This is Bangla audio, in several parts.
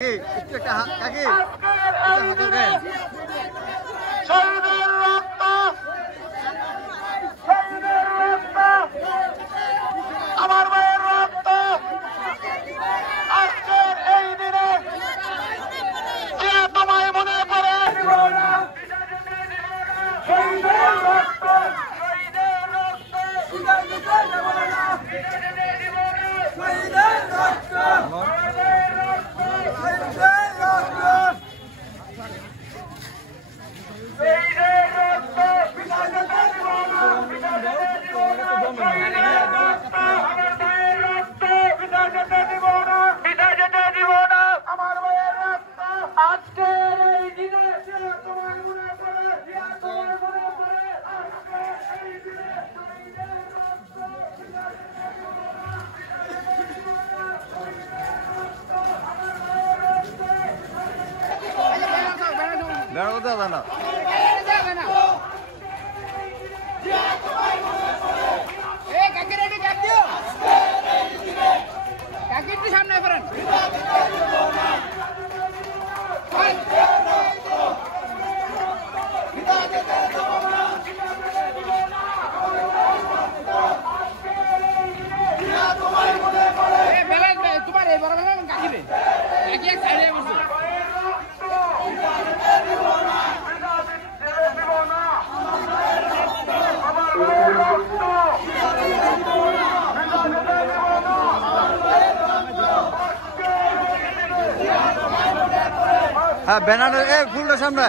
একটু একটা কাকি আমার মায়ের রক্ত আজকের এই দিনে যে তোমায় মনে পড়ে শহীদের রক্ত শহীদের রক্ত শহীদের রক্ত না সামনে করেন তোমার এই বড় কাকিবে এক সাইডে বসে হ্যাঁ ব্যানারের ফুলটা সামনে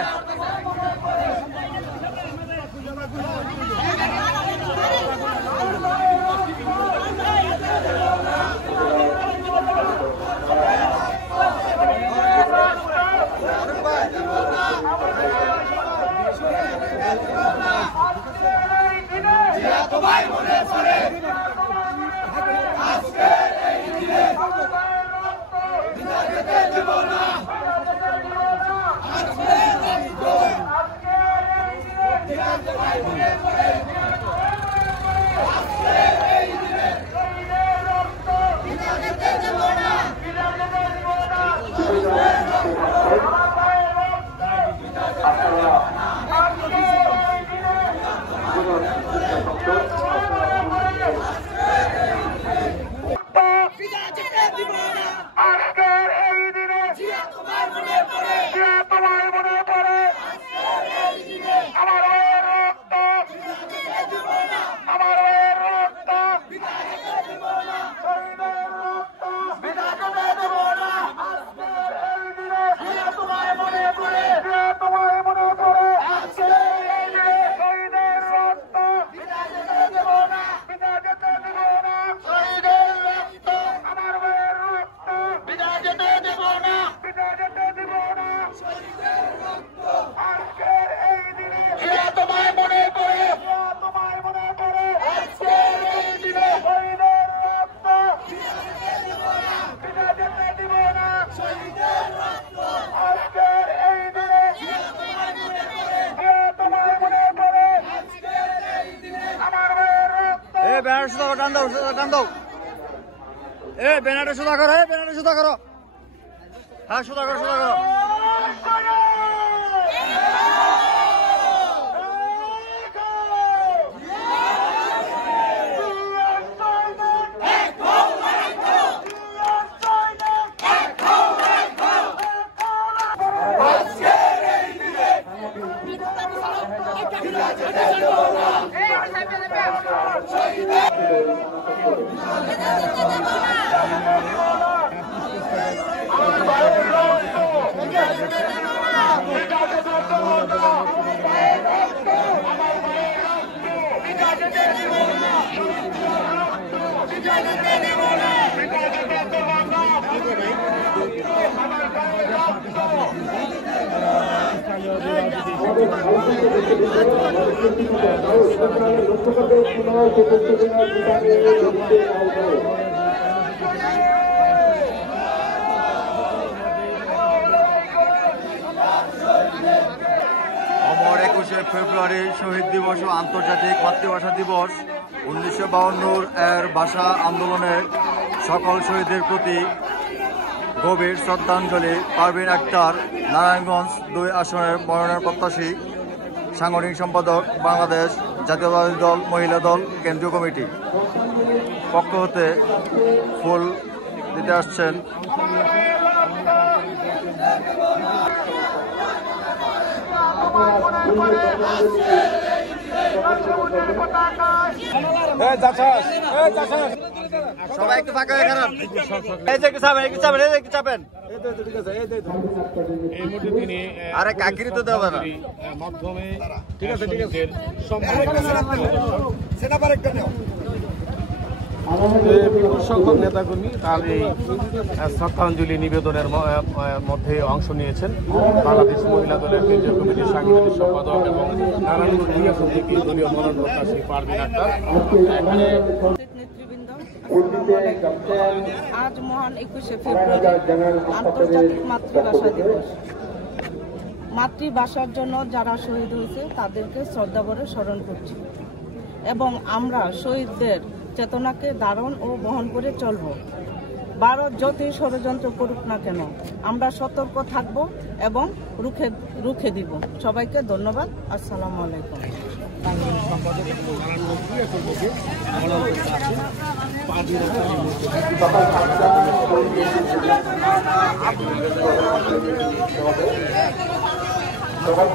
ব্যানার সুদা টান দাও টান দাও ব্যানারটা সুদা করো ব্যানারটা সুদা করো হ্যাঁ সুদা করো সুদা করো অমর 21শে ফেব্রুয়ারি শহীদ দিবস ও আন্তর্জাতিক মাতৃভাষা দিবস 1952 এর ভাষা আন্দোলনের সকল শহীদদের প্রতি গভীর শ্রদ্ধাঞ্জলি পারভিন আক্তার, নারায়ণগঞ্জ 2 আসনের মনোনয়ন প্রত্যাশী, সাংগঠনিক সম্পাদক, বাংলাদেশ জাতীয়তাবাদী দল মহিলা দল কেন্দ্রীয় কমিটি পক্ষ হতে ফুল দিতে আসছেন। সবাই একটু ফাঁকা হয়ে খারাপ, এই যে একটু চাপেন, একটু চাপেন, এই যে একটু চাপেন। আরে কাকিরি তো দেওয়া না। মাধ্যমে ঠিক আছে, ঠিক আছে। বিপুল সংখ্যক নেতাকর্মী তার এই শ্রদ্ধাঞ্জলি নিবেদনের মধ্যে অংশ নিয়েছেন। বাংলাদেশ মহিলা দলের কেন্দ্রীয় কমিটির সাংগঠনিক সম্পাদক এবং নারায়ণগঞ্জ 2 আসন থেকে দলীয় মনোনয়ন প্রত্যাশী পারভিন আক্তার। আজ মহান 21শে ফেব্রুয়ারি আন্তর্জাতিক মাতৃভাষা দিবস। মাতৃভাষার জন্য যারা শহীদ হয়েছে তাদেরকে শ্রদ্ধাভরে স্মরণ করছি এবং আমরা শহীদদের চেতনাকে ধারণ ও বহন করে চলব। ভারত যতই ষড়যন্ত্র করুক না কেন আমরা সতর্ক থাকব এবং রুখে দিব। সবাইকে ধন্যবাদ। আসসালামু আলাইকুম। সবার